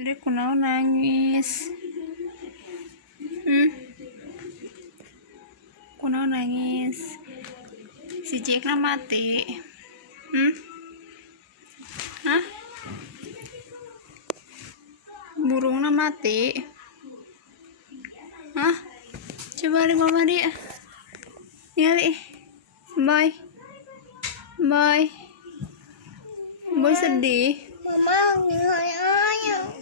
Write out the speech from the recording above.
Jadi kunaon nangis? Kunaon nangis? Si Cikna mati. Hah? Burungna mati. Hah? Coba lihat mama dia. Lihat. Boy. Boy sedih. Mama, ayah.